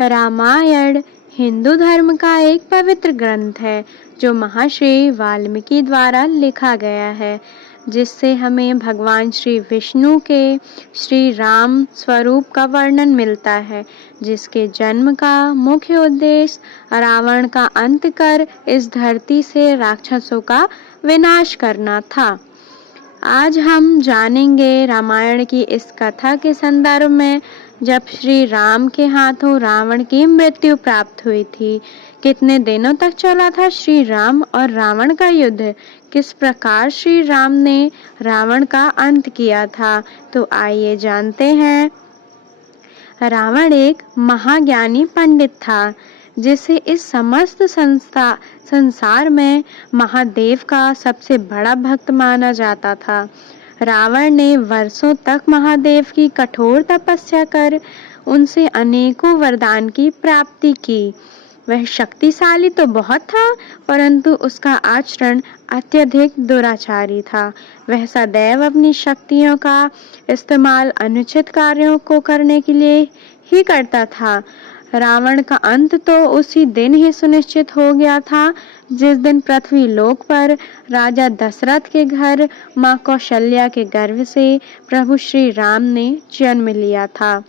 रामायण हिंदू धर्म का एक पवित्र ग्रंथ है जो महर्षि वाल्मीकि द्वारा लिखा गया है, जिससे हमें भगवान श्री विष्णु के श्री राम स्वरूप का वर्णन मिलता है, जिसके जन्म का मुख्य उद्देश्य रावण का अंत कर इस धरती से राक्षसों का विनाश करना था। आज हम जानेंगे रामायण की इस कथा के संदर्भ में जब श्री राम के हाथों रावण की मृत्यु प्राप्त हुई थी। कितने दिनों तक चला था श्री राम और रावण का युद्ध, किस प्रकार श्री राम ने रावण का अंत किया था, तो आइए जानते हैं। रावण एक महाज्ञानी पंडित था, जिसे इस समस्त संसार में महादेव का सबसे बड़ा भक्त माना जाता था। रावण ने वर्षों तक महादेव की कठोर तपस्या कर उनसे अनेकों वरदान की प्राप्ति की। वह शक्तिशाली तो बहुत था, परंतु उसका आचरण अत्यधिक दुराचारी था। वह सदैव अपनी शक्तियों का इस्तेमाल अनुचित कार्यों को करने के लिए ही करता था। रावण का अंत तो उसी दिन ही सुनिश्चित हो गया था जिस दिन पृथ्वी लोक पर राजा दशरथ के घर मां कौशल्या के गर्भ से प्रभु श्री राम ने जन्म लिया था।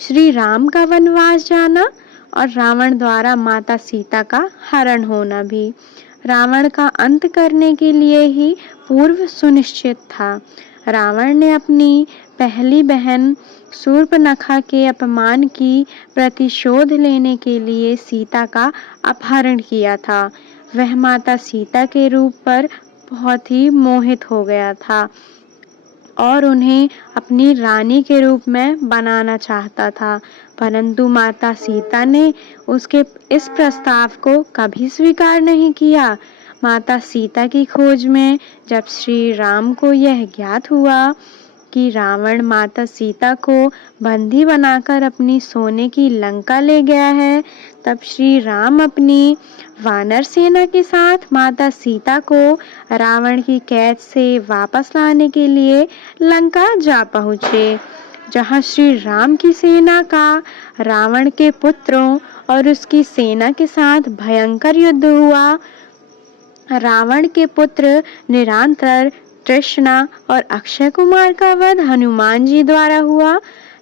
श्री राम का वनवास जाना और रावण द्वारा माता सीता का हरण होना भी रावण का अंत करने के लिए ही पूर्व सुनिश्चित था। रावण ने अपनी पहली बहन शूर्पणखा के अपमान की प्रतिशोध लेने के लिए सीता का अपहरण किया था। वह माता सीता के रूप पर बहुत ही मोहित हो गया था और उन्हें अपनी रानी के रूप में बनाना चाहता था, परंतु माता सीता ने उसके इस प्रस्ताव को कभी स्वीकार नहीं किया। माता सीता की खोज में जब श्री राम को यह ज्ञात हुआ कि रावण माता सीता को बंदी बनाकर अपनी सोने की लंका ले गया है, तब श्री राम अपनी वानर सेना के साथ माता सीता को रावण की कैद से वापस लाने के लिए लंका जा पहुँचे, जहाँ श्री राम की सेना का रावण के पुत्रों और उसकी सेना के साथ भयंकर युद्ध हुआ। रावण के पुत्र निरांतर, कृष्णा और अक्षय कुमार का वध हनुमान जी द्वारा हुआ।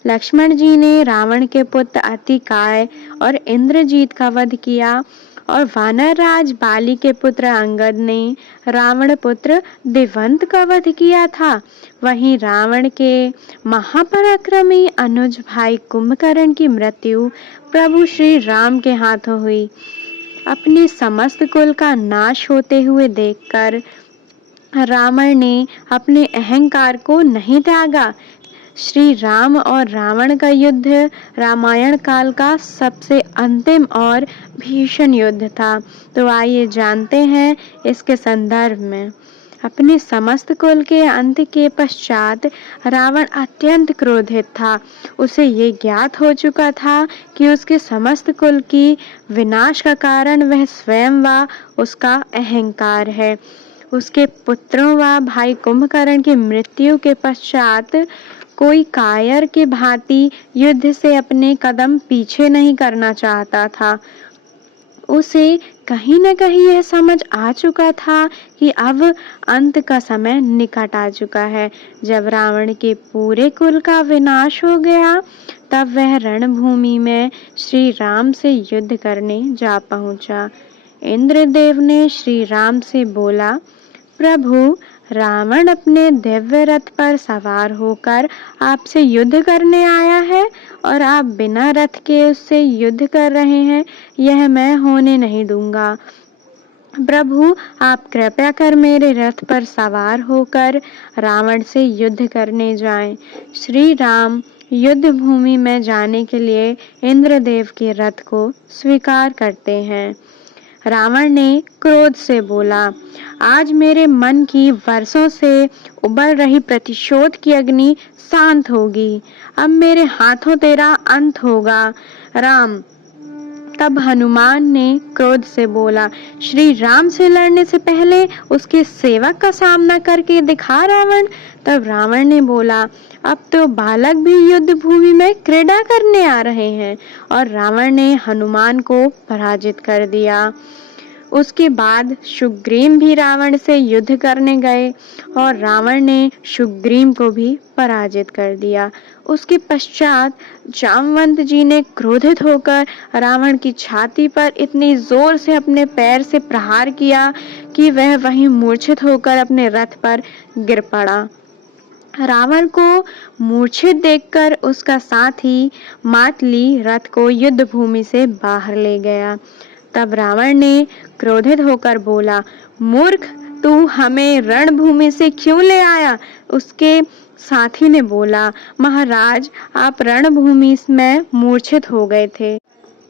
लक्ष्मण जी ने रावण के पुत्र अतिकाय और इंद्रजीत का वध किया और वानर राज बाली के पुत्र अंगद ने रावण पुत्र देवंत का वध किया था। वहीं रावण के महापराक्रमी अनुज भाई कुंभकर्ण की मृत्यु प्रभु श्री राम के हाथों हुई। अपने समस्त कुल का नाश होते हुए देखकर रावण ने अपने अहंकार को नहीं त्यागा। श्री राम और रावण का युद्ध रामायण काल का सबसे अंतिम और भीषण युद्ध था। तो आइए जानते हैं इसके संदर्भ में। अपने समस्त कुल के अंत के पश्चात रावण अत्यंत क्रोधित था। उसे ये ज्ञात हो चुका था कि उसके समस्त कुल की विनाश का कारण वह स्वयं व उसका अहंकार है। उसके पुत्रों व भाई कुंभकर्ण की मृत्यु के पश्चात कोई कायर के भांति युद्ध से अपने कदम पीछे नहीं करना चाहता था। उसे कहीं न कहीं यह समझ आ चुका था कि अब अंत का समय निकट आ चुका है। जब रावण के पूरे कुल का विनाश हो गया, तब वह रणभूमि में श्री राम से युद्ध करने जा पहुंचा। इंद्रदेव ने श्री राम से बोला, प्रभु, रावण अपने दिव्य रथ पर सवार होकर आपसे युद्ध करने आया है और आप बिना रथ के उससे युद्ध कर रहे हैं, यह मैं होने नहीं दूंगा। प्रभु, आप कृपया कर मेरे रथ पर सवार होकर रावण से युद्ध करने जाएं। श्री राम युद्ध भूमि में जाने के लिए इंद्रदेव के रथ को स्वीकार करते हैं। रावण ने क्रोध से बोला, आज मेरे मन की वर्षों से उबल रही प्रतिशोध की अग्नि शांत होगी। अब मेरे हाथों तेरा अंत होगा। राम, तब हनुमान ने क्रोध से बोला, श्री राम से लड़ने से पहले उसके सेवक का सामना करके दिखा रावण। तब रावण ने बोला, अब तो बालक भी युद्ध भूमि में क्रीड़ा करने आ रहे हैं। और रावण ने हनुमान को पराजित कर दिया। उसके बाद सुग्रीव भी रावण से युद्ध करने गए और रावण ने सुग्रीव को भी पराजित कर दिया। उसके पश्चात जामवंत जी ने क्रोधित होकर रावण की छाती पर इतनी जोर से अपने पैर से प्रहार किया कि वह वहीं मूर्छित होकर अपने रथ पर गिर पड़ा। रावण को मूर्छित देखकर उसका साथी मातली रथ को युद्ध भूमि से बाहर ले गया। तब रावण ने क्रोधित होकर बोला, मूर्ख, तू हमें रणभूमि से क्यों ले आया? उसके साथी ने बोला, महाराज, आप रणभूमि में मूर्छित हो गए थे,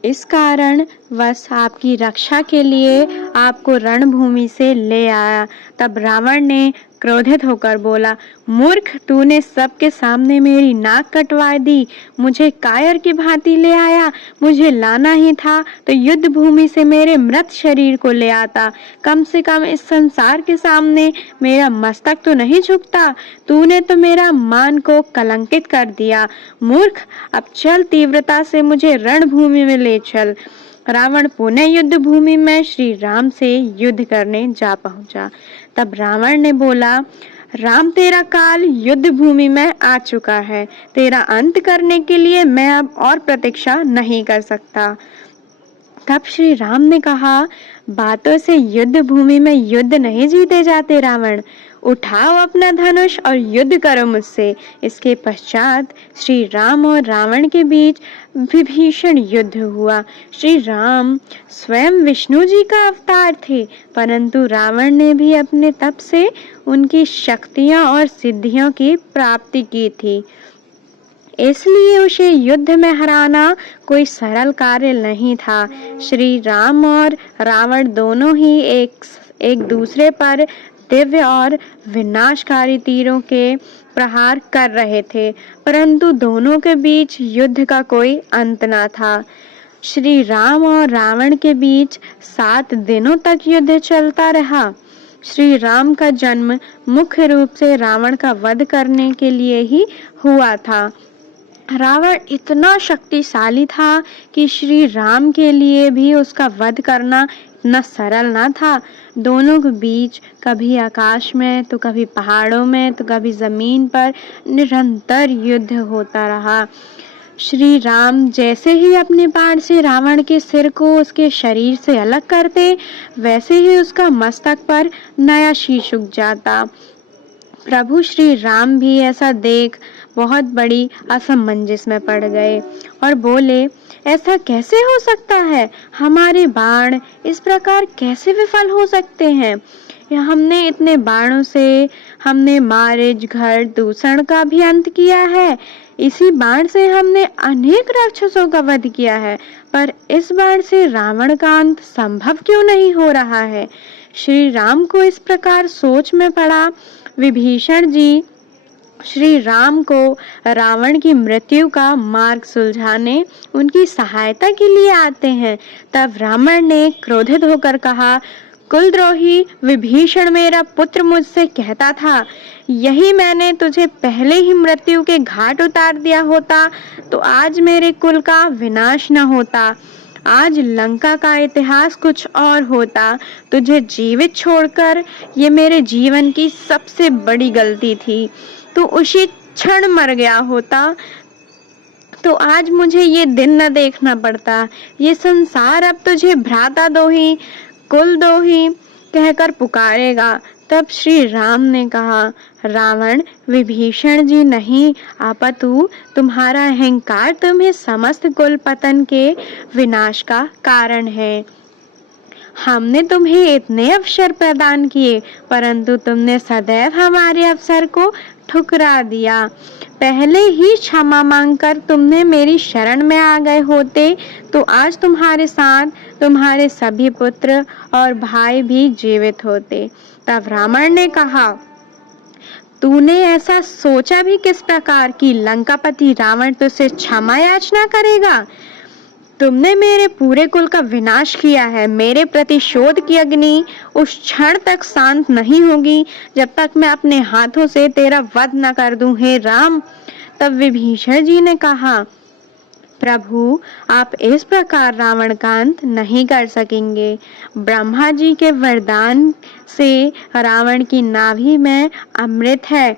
इस कारण वश आपकी रक्षा के लिए आपको रणभूमि से ले आया। तब रावण ने क्रोधित होकर बोला, मूर्ख, तूने सबके सामने मेरी नाक कटवा दी, मुझे कायर की भांति ले आया। मुझे लाना ही था तो युद्ध भूमि से मेरे मृत शरीर को ले आता। कम से कम इस संसार के सामने मेरा मस्तक तो नहीं झुकता। तूने तो मेरा मान को कलंकित कर दिया। मूर्ख, अब चल, तीव्रता से मुझे रणभूमि में ले चल। रावण पुनः युद्ध भूमि में श्री राम से युद्ध करने जा पहुंचा। तब रावण ने बोला, राम, तेरा काल युद्ध भूमि में आ चुका है। तेरा अंत करने के लिए मैं अब और प्रतीक्षा नहीं कर सकता। तब श्री राम ने कहा, बातों से युद्ध भूमि में युद्ध नहीं जीते जाते रावण। उठाओ अपना धनुष और युद्ध करो मुझसे। इसके पश्चात श्री राम और रावण के बीच विभीषण युद्ध हुआ। श्री राम स्वयं विष्णु जी का अवतार थे, परंतु रावण ने भी अपने तप से उनकी शक्तियां और सिद्धियों की प्राप्ति की थी, इसलिए उसे युद्ध में हराना कोई सरल कार्य नहीं था। श्री राम और रावण दोनों ही एक दूसरे पर दिव्य और विनाशकारी तीरों के प्रहार कर रहे थे, परंतु दोनों के बीच युद्ध का कोई अंत न था। श्री राम और रावण के बीच 7 दिनों तक युद्ध चलता रहा। श्री राम का जन्म मुख्य रूप से रावण का वध करने के लिए ही हुआ था। रावण इतना शक्तिशाली था कि श्री राम के लिए भी उसका वध करना इतना सरल न था। दोनों के बीच कभी आकाश में तो कभी पहाड़ों में तो कभी जमीन पर निरंतर युद्ध होता रहा। श्री राम जैसे ही अपने बाण से रावण के सिर को उसके शरीर से अलग करते, वैसे ही उसका मस्तक पर नया शीश उग जाता। प्रभु श्री राम भी ऐसा देख बहुत बड़ी असमंजस में पड़ गए और बोले, ऐसा कैसे हो सकता है? हमारे बाण इस प्रकार कैसे विफल हो सकते हैं? हमने इतने बाणों से हमने मारिच, घर, दूषण का भी अंत किया है। इसी बाण से हमने अनेक राक्षसों का वध किया है, पर इस बाण से रावण का अंत संभव क्यों नहीं हो रहा है? श्री राम को इस प्रकार सोच में पड़ा। विभीषण जी श्री राम को रावण की मृत्यु का मार्ग सुलझाने उनकी सहायता के लिए आते हैं। तब रावण ने क्रोधित होकर कहा, कुलद्रोही विभीषण, मेरा पुत्र मुझसे कहता था, यही मैंने तुझे पहले ही मृत्यु के घाट उतार दिया होता तो आज मेरे कुल का विनाश न होता। आज लंका का इतिहास कुछ और होता। तुझे जीवित छोड़कर ये मेरे जीवन की सबसे बड़ी गलती थी। तो उसी क्षण मर गया होता तो आज मुझे ये दिन न देखना पड़ता। ये संसार अब तुझे भ्राता दोही, कुल दोही कहकर पुकारेगा। तब श्री राम ने कहा, रावण, विभीषण जी नहीं, अपितु तुम्हारा अहंकार तुम्हें समस्त कुल पतन के विनाश का कारण है। हमने तुम्हें इतने अवसर प्रदान किए, परंतु तुमने सदैव हमारे अवसर को ठुकरा दिया। पहले ही क्षमा मांगकर तुमने मेरी शरण में आ गए होते तो आज तुम्हारे साथ तुम्हारे सभी पुत्र और भाई भी जीवित होते। तब रावण ने कहा, तूने ऐसा सोचा भी किस प्रकार कि लंकापति रावण तुझसे क्षमा याचना करेगा? तुमने मेरे पूरे कुल का विनाश किया है। मेरे प्रतिशोध की अग्नि उस क्षण तक शांत नहीं होगी जब तक मैं अपने हाथों से तेरा वध न कर दूं। हे राम। तब विभीषण जी ने कहा, प्रभु, आप इस प्रकार रावण का अंत नहीं कर सकेंगे। ब्रह्मा जी के वरदान से रावण की नाभि में अमृत है।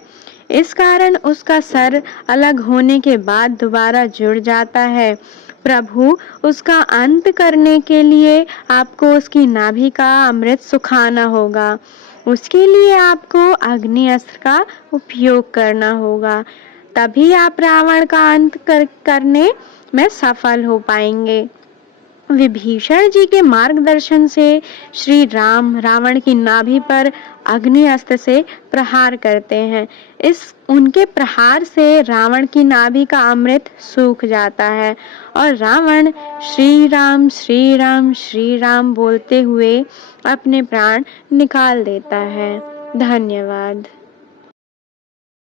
इस कारण उसका सर अलग होने के बाद दोबारा जुड़ जाता है। प्रभु, उसका अंत करने के लिए आपको उसकी नाभि का अमृत सुखाना होगा। उसके लिए आपको अग्नि अस्त्र का उपयोग करना होगा। तभी आप रावण का अंत करने में सफल हो पाएंगे। विभीषण जी के मार्गदर्शन से श्री राम रावण की नाभि पर अग्नि अस्त्र से प्रहार करते हैं। इस उनके प्रहार से रावण की नाभि का अमृत सूख जाता है और रावण श्री राम श्री राम श्री राम बोलते हुए अपने प्राण निकाल देता है। धन्यवाद।